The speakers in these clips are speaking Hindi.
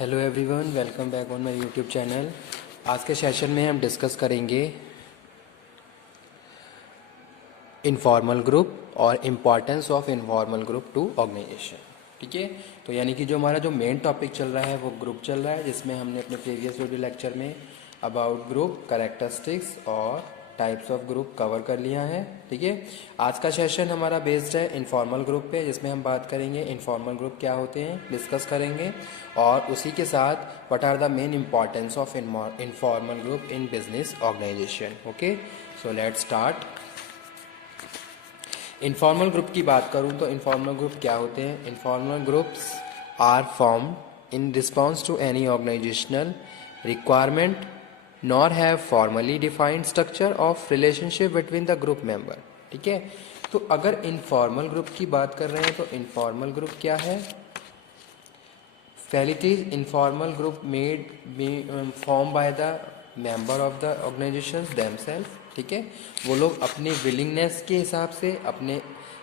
Hello everyone, welcome back on my YouTube channel. आज के सेशन में हम डिस्कस करेंगे इनफॉर्मल ग्रुप और importance of informal group to organisation. ठीक है, तो यानी कि जो हमारा जो मेन टॉपिक चल रहा है वो ग्रुप चल रहा है, जिसमें हमने अपने प्रीवियस वीडियो लेक्चर में अबाउट ग्रुप, कैरेक्टरिस्टिक्स और टाइप्स ऑफ ग्रुप कवर कर लिया है। ठीक है, आज का सेशन हमारा बेस्ड है इनफॉर्मल ग्रुप पे, जिसमें हम बात करेंगे इनफॉर्मल ग्रुप क्या होते हैं, डिस्कस करेंगे, और उसी के साथ what are the main importance of informal group in business organisation. Okay, so let's start. Informal group की बात करूं तो इनफॉर्मल ग्रुप क्या होते हैं। Informal groups are form in response to any organisational requirement nor have formally defined structure of relationship between the group member. ठीक है, तो अगर इनफॉर्मल ग्रुप की बात कर रहे हैं तो इनफॉर्मल ग्रुप क्या है। पहली चीज, informal group made form by the member of the organisation themselves. ठीक है, वो लोग अपनी विलिंगनेस के हिसाब से, अपने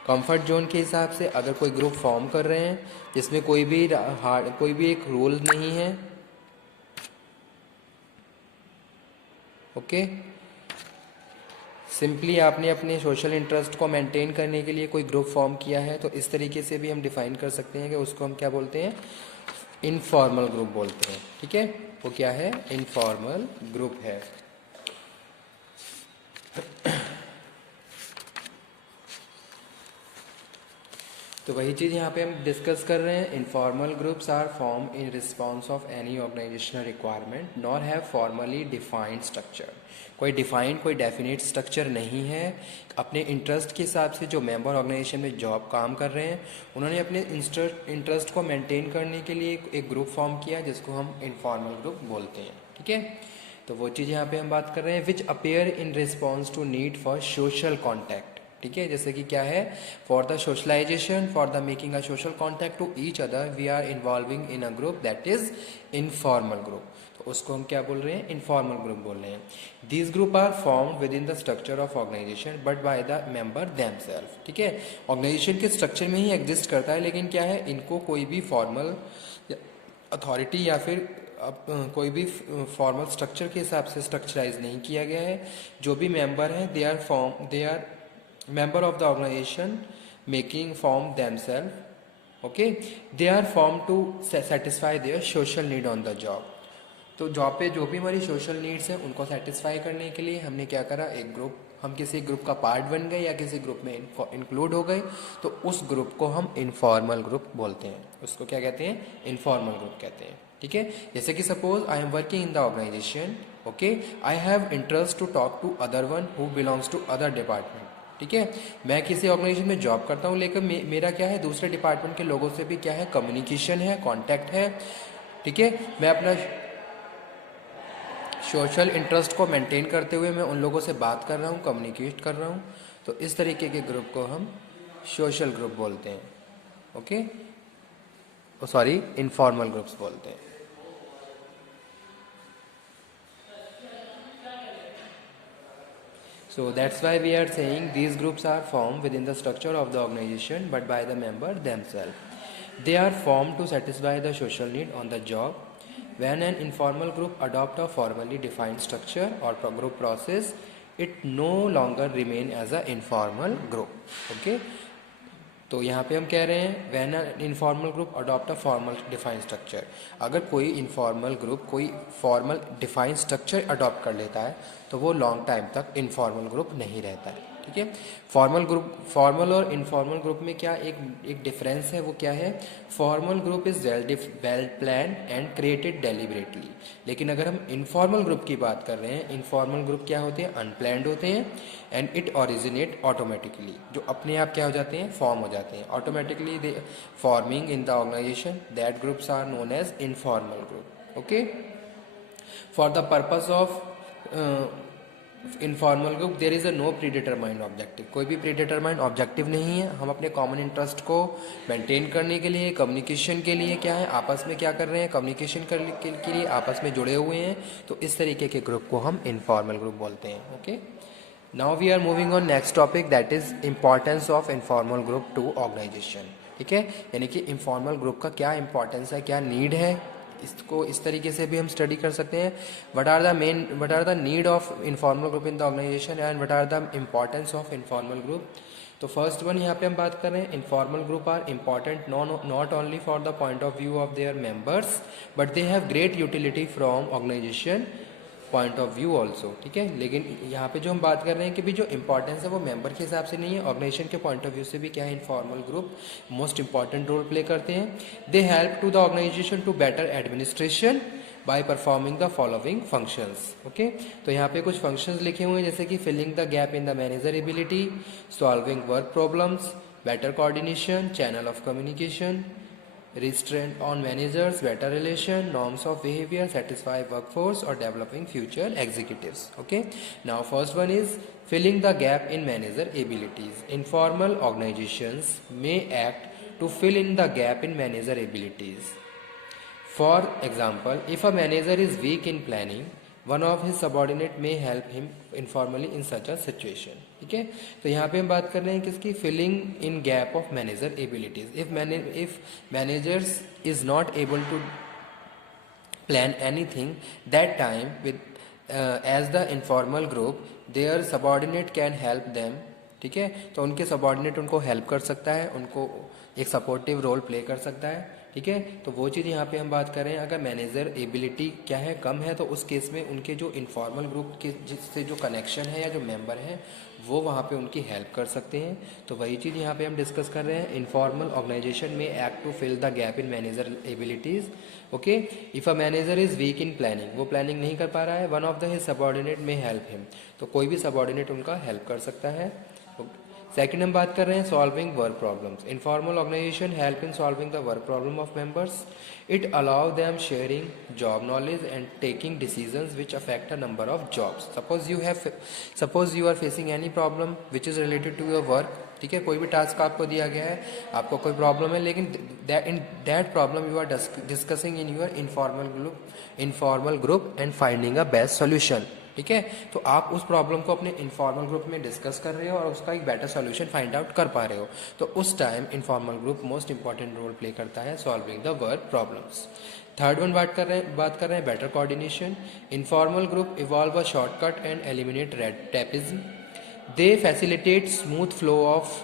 कंफर्ट जोन के हिसाब से अगर कोई ग्रुप फॉर्म कर रहे हैं जिसमें कोई भी एक रोल नहीं है। ओके, सिंपली आपने अपने सोशल इंटरेस्ट को मेंटेन करने के लिए कोई ग्रुप फॉर्म किया है, तो इस तरीके से भी हम डिफाइन कर सकते हैं कि उसको हम क्या बोलते हैं, इनफॉर्मल ग्रुप बोलते हैं। ठीक है, वो क्या है, इनफॉर्मल ग्रुप है। तो वही चीज़ यहाँ पे हम डिस्कस कर रहे हैं। Informal groups are form in response of any organisational requirement nor have formally defined structure. कोई डेफिनेट स्ट्रक्चर नहीं है। अपने इंटरेस्ट के हिसाब से जो मेंबर ऑर्गेनाइजेशन में जॉब काम कर रहे हैं, उन्होंने अपने इंटरेस्ट को मेंटेन करने के लिए एक ग्रुप फॉर्म किया, जिसको हम इनफॉर्मल ग्रुप बोलते हैं। ठीक है, तो वो चीज़ यहाँ पे हम बात कर रहे हैं। Which appear in response to need for social contact. ठीक है, जैसे कि क्या है, for the socialization, for the making a social contact to each other we are involving in a group that is informal group. तो उसको हम क्या बोल रहे हैं, इनफॉर्मल ग्रुप बोल रहे हैं। These group are form within the structure of organisation but by the member themselves. ठीक है, ऑर्गेनाइजेशन के स्ट्रक्चर में ही एग्जिस्ट करता है, लेकिन क्या है, इनको कोई भी फॉर्मल अथॉरिटी या फिर कोई भी फॉर्मल स्ट्रक्चर के हिसाब से स्ट्रक्चराइज नहीं किया गया है। जो भी मेंबर हैं they are member of the organization making form themselves। okay, they are formed to satisfy their social need on the job। तो जॉब पे जो भी हमारी सोशल नीड्स हैं उनको सेटिस्फाई करने के लिए हमने क्या करा, एक ग्रुप, हम किसी ग्रुप का पार्ट बन गए या किसी ग्रुप में इंक्लूड हो गए, तो उस ग्रुप को हम इनफॉर्मल ग्रुप बोलते हैं। उसको क्या कहते हैं, इनफॉर्मल ग्रुप कहते हैं। ठीक है, जैसे कि suppose I am working in the organisation, okay, I have interest to talk to other one who belongs to other department. ठीक है, मैं किसी ऑर्गेनाइजेशन में जॉब करता हूँ, लेकिन मेरा क्या है, दूसरे डिपार्टमेंट के लोगों से भी क्या है, कम्युनिकेशन है, कांटेक्ट है। ठीक है, मैं अपना सोशल इंटरेस्ट को मेंटेन करते हुए मैं उन लोगों से बात कर रहा हूँ, कम्युनिकेट कर रहा हूँ, तो इस तरीके के ग्रुप को हम सोशल ग्रुप बोलते हैं। ओके, सॉरी, इनफॉर्मल ग्रुप्स बोलते हैं। So that's why we are saying these groups are formed within the structure of the organization but by the member themselves. They are formed to satisfy the social need on the job. When an informal group adopt a formally defined structure or group process, it no longer remain as a informal group. Okay, तो यहाँ पे हम कह रहे हैं when an informal group adopt a formal defined structure. अगर कोई इनफॉर्मल ग्रुप कोई फॉर्मल डिफाइंड स्ट्रक्चर अडॉप्ट कर लेता है तो वो लॉन्ग टाइम तक इनफॉर्मल ग्रुप नहीं रहता है। ठीक है, फॉर्मल और इनफॉर्मल ग्रुप में क्या एक डिफरेंस है, वो क्या है, formal group is well plan and created deliberately. लेकिन अगर हम इनफॉर्मल ग्रुप की बात कर रहे हैं, इनफॉर्मल ग्रुप क्या होते हैं, अनप्लैंड होते हैं एंड इट ओरिजिनेट ऑटोमेटिकली, जो अपने आप क्या हो जाते हैं, फॉर्म हो जाते हैं automatically, they forming in the organisation. That groups are known as informal group. Okay, for the purpose of informal group there is a no predetermined objective. कोई भी प्री डिटरमाइंड ऑब्जेक्टिव नहीं है। हम अपने कॉमन इंटरेस्ट को मेंटेन करने के लिए, कम्युनिकेशन के लिए क्या है, आपस में क्या कर रहे हैं, कम्युनिकेशन के लिए आपस में जुड़े हुए हैं, तो इस तरीके के ग्रुप को हम इनफॉर्मल ग्रुप बोलते हैं। Okay, now we are moving on next topic that is importance of informal group to organisation. ठीक है, यानी कि इनफॉर्मल ग्रुप का क्या इंपॉर्टेंस है, क्या नीड है इसको इस तरीके से भी हम स्टडी कर सकते हैं, what are the need of informal group in the organisation and what are the importance of informal group. तो फर्स्ट वन यहाँ पे हम बात कर रहे हैं, informal group are important not only for the point of view of their members but they have great utility from organisation point of view also, ठीक है। लेकिन यहाँ पे जो हम बात कर रहे हैं कि भी जो इंपॉर्टेंस है वो मेंबर के हिसाब से नहीं है, ऑर्गेनाइजेशन के पॉइंट ऑफ व्यू से भी क्या है, informal group most important role play करते हैं। They help to the organisation to better administration by performing the following functions, okay. तो यहाँ पे कुछ फंक्शंस लिखे हुए हैं जैसे कि filling the gap in the manager ability, solving work problems, better coordination, channel of communication, restraint on managers, better relation, norms of behavior, satisfy workforce or developing future executives, okay. Now first one is filling the gap in manager abilities. Informal organizations may act to fill in the gap in manager abilities. For example, if a manager is weak in planning, one of his subordinate may help him informally in such a situation, ठीक है। तो यहाँ पे हम बात कर रहे हैं किसकी, filling in gap of manager abilities. If managers is not able to plan anything that time with as the informal group, their subordinate can help them, ठीक है। तो उनके सबॉर्डिनेट उनको हेल्प कर सकता है, उनको एक सपोर्टिव रोल प्ले कर सकता है, ठीक है। तो वो चीज़ यहाँ पे हम बात कर रहे हैं, अगर मैनेजर एबिलिटी क्या है, कम है, तो उस केस में उनके जो इनफॉर्मल ग्रुप के जिससे जो कनेक्शन है या जो मेंबर हैं वो वहाँ पे उनकी हेल्प कर सकते हैं। तो वही चीज़ यहाँ पे हम डिस्कस कर रहे हैं, इनफॉर्मल ऑर्गेनाइजेशन में act to fill the gap in manager abilities, okay. If a manager is weak in planning, वो प्लानिंग नहीं कर पा रहा है, one of the his subordinate may help him, तो कोई भी सबॉर्डिनेट उनका हेल्प कर सकता है। सेकेंड हम बात कर रहे हैं solving work problems. Informal organisation help in solving the work problem of members. It allow them sharing job knowledge and taking decisions which affect a number of jobs. Suppose you are facing any problem which is related to your work, ठीक है। कोई भी टास्क आपको दिया गया है, आपको कोई प्रॉब्लम है, लेकिन in that problem you are discussing in your informal group and finding a best solution, ठीक है। तो आप उस प्रॉब्लम को अपने इनफॉर्मल ग्रुप में डिस्कस कर रहे हो और उसका एक बेटर सोल्यूशन फाइंड आउट कर पा रहे हो, तो उस time informal group most important role play करता है solving the work problems. Third one बात कर रहे हैं better coordination. Informal group evolve a shortcut and eliminate red tapism. They facilitate smooth flow of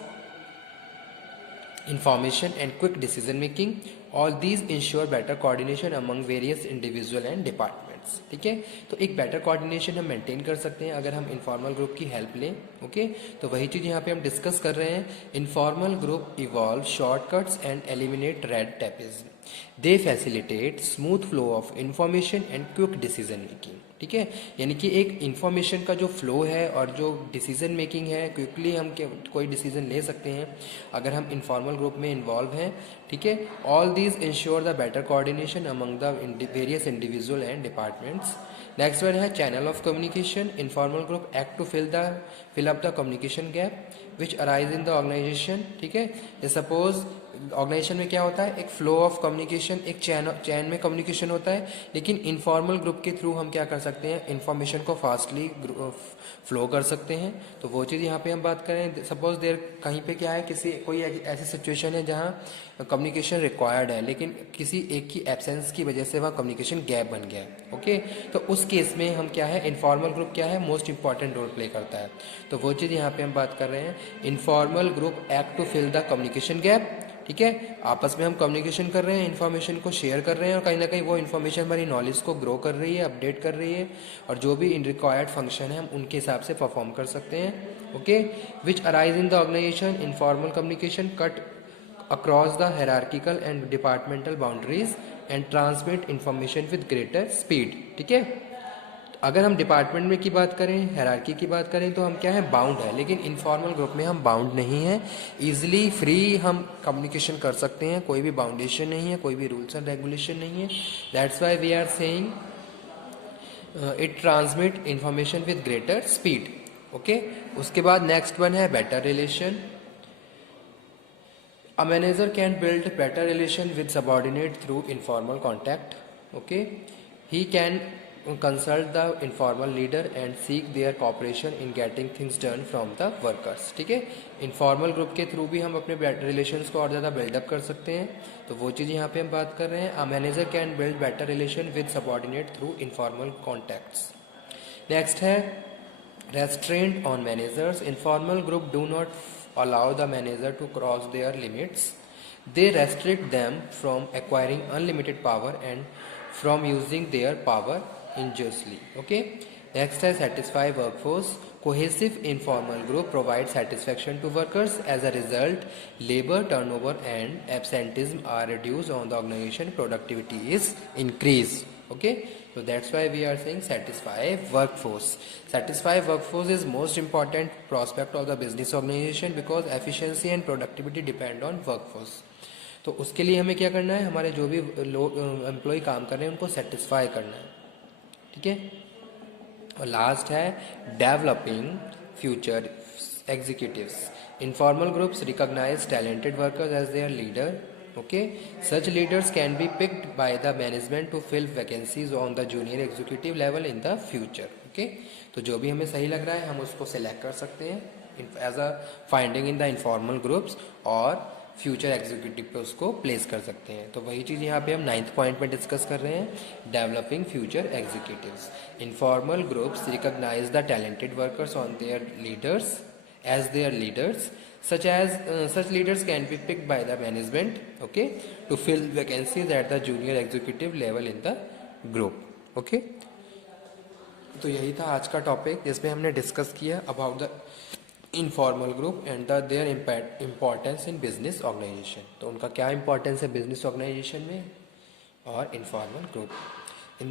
information and quick decision making. All these ensure better coordination among various individual and departments, ठीक है। तो एक बेटर कोऑर्डिनेशन हम मेंटेन कर सकते हैं अगर हम इनफॉर्मल ग्रुप की हेल्प लें, ओके। तो वही चीज़ यहाँ पे हम डिस्कस कर रहे हैं, informal group evolve shortcuts and eliminate red tapism. They facilitate smooth flow of information and quick decision making, ठीक है। यानी कि एक इन्फॉर्मेशन का जो फ्लो है और जो डिसीजन मेकिंग है, क्विकली हम कोई डिसीजन ले सकते हैं अगर हम इनफॉर्मल ग्रुप में इन्वॉल्व हैं, ठीक है। All these ensure the better coordination among the various individual and departments. Next one है channel of communication. Informal group act to fill up the communication gap which arise in the organization, ठीक है। सपोज ऑर्गेनाइजेशन में क्या होता है, एक फ्लो ऑफ कम्युनिकेशन, एक चैन में कम्युनिकेशन होता है, लेकिन इनफॉर्मल ग्रुप के थ्रू हम क्या कर सकते हैं, इन्फॉर्मेशन को फास्टली फ्लो कर सकते हैं। तो वो चीज़ यहाँ पे हम बात करें, सपोज देर कहीं पे क्या है, कोई ऐसी सिचुएशन है जहाँ कम्युनिकेशन रिक्वायर्ड है, लेकिन किसी एक की एब्सेंस की वजह से वहाँ कम्युनिकेशन गैप बन गया है, ओके। तो उस केस में हम क्या है, इनफॉर्मल ग्रुप क्या है, मोस्ट इंपॉर्टेंट रोल प्ले करता है। तो वो चीज़ यहाँ पे हम बात कर रहे हैं, informal group act to fill the communication gap, ठीक है। आपस में हम कम्युनिकेशन कर रहे हैं, इन्फॉर्मेशन को शेयर कर रहे हैं, और कहीं ना कहीं वो इन्फॉर्मेशन हमारी नॉलेज को ग्रो कर रही है, अपडेट कर रही है, और जो भी इन रिक्वायर्ड फंक्शन है हम उनके हिसाब से परफॉर्म कर सकते हैं, okay. Which arise in the organisation. Informal communication cut across the hierarchical and departmental boundaries and transmit information with greater speed, ठीक है। अगर हम डिपार्टमेंट में की बात करें, हायरार्की की बात करें, तो हम क्या है, बाउंड है, लेकिन इनफॉर्मल ग्रुप में हम बाउंड नहीं है, ईजिली फ्री हम कम्युनिकेशन कर सकते हैं, कोई भी बाउंडेशन नहीं है, कोई भी रूल्स एंड रेगुलेशन नहीं है। That's why we are saying it transmit information with greater speed, okay. उसके बाद नेक्स्ट वन है better relation. A manager can build better relation with subordinate through informal contact, okay. He can consult the informal leader and seek their cooperation in getting things done from the workers. ठीक है, इनफॉर्मल ग्रुप के थ्रू भी हम अपने रिलेशंस को और ज़्यादा बिल्डअप कर सकते हैं, तो वो चीज़ यहाँ पे हम बात कर रहे हैं। अ manager can build better relation with subordinate through informal contacts. Next है restraint on managers. Informal group do not allow the manager to cross their limits. They restrict them from acquiring unlimited power and from using their power injustly. Okay. Next is satisfy workforce. Cohesive informal group provides satisfaction to workers. As a result, labor turnover and absenteeism are reduced on the organization. Productivity is increased. Okay, so that's why we are saying satisfy workforce. Satisfy workforce is most important prospect of the business organization because efficiency and productivity depend on workforce. तो उसके लिए हमें क्या करना है, हमारे जो भी एम्प्लॉय काम कर रहे हैं उनको सेटिस्फाई करना है। ठीक है, और लास्ट है developing future executives. Informal groups recognize talented workers as their leader. Okay, such leaders can be picked by the management to fill vacancies on the junior executive level in the future. Okay, तो जो भी हमें सही लग रहा है हम उसको सेलेक्ट कर सकते हैं as a finding in the informal groups और फ्यूचर एग्जीक्यूटिव पे उसको प्लेस कर सकते हैं. तो वही चीज़ यहाँ पे हम 9th पॉइंट में डिस्कस कर रहे हैं, developing future executives. Informal groups recognise the talented workers on their leaders as their leaders. Such leaders can be picked by the management, okay, to fill vacancies at the junior executive level in the group. Okay, तो यही था आज का टॉपिक जिसमें हमने डिस्कस किया about the informal group and the their importance in business organisation. तो उनका क्या इंपॉर्टेंस है बिजनेस ऑर्गेनाइजेशन में और informal group. In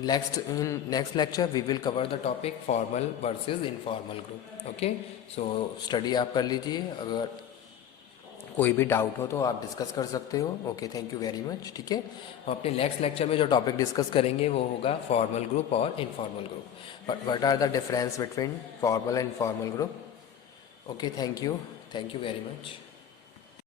next lecture we will cover the topic formal versus informal group. Okay, so study आप कर लीजिए, अगर कोई भी डाउट हो तो आप डिस्कस कर सकते हो. Okay, thank you very much. ठीक है, हम अपने नेक्स्ट लेक्चर में जो टॉपिक डिस्कस करेंगे वो होगा फॉर्मल ग्रुप और informal group. What are the difference between formal and informal group. Okay, thank you very much.